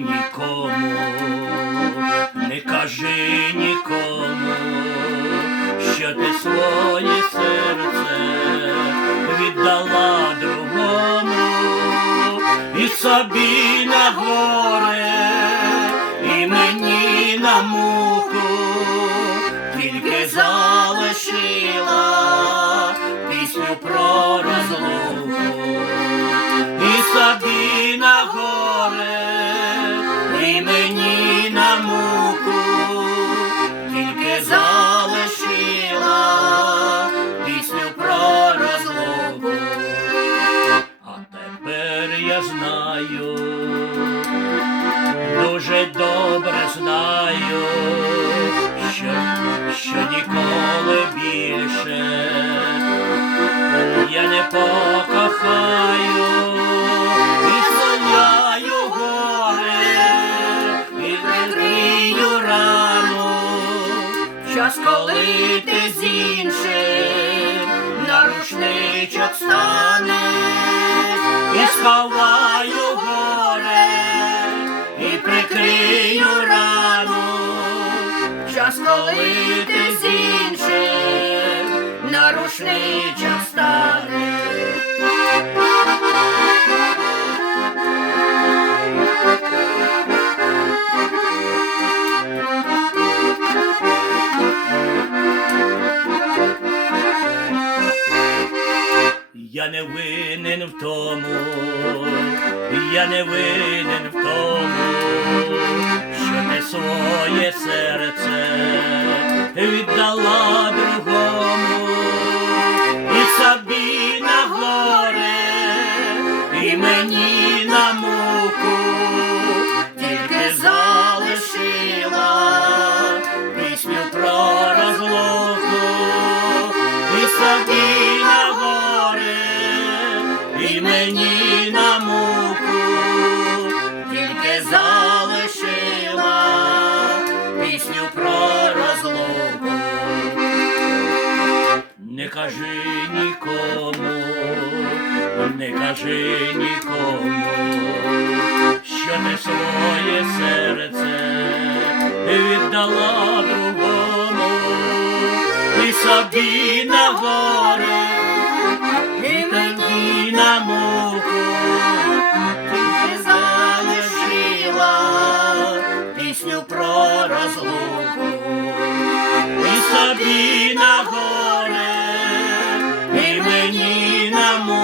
нікому, не кажи нікому, що ти своє серце віддала другому і собі на горе, і мені на муку, тільки залишила я знаю, дуже добре знаю, що, що ніколи більше я не покохаю. І стояю горе, і прикрию рану. Час, коли ти з іншим на рушничок станеш, і сховаю горе, і прикрию рану. Час, коли з іншим на рушничок станеш. Я не винен в тому, я не винен в тому, що ти своє серце віддала другому, і собі на горе, і мені на муку, і мені на муку, тільки залишила пісню про розлуку. Не кажи нікому, не кажи нікому, що ти своє серце віддала другому, і собі на горе, про розлуку і собі на горе, і мені на муку.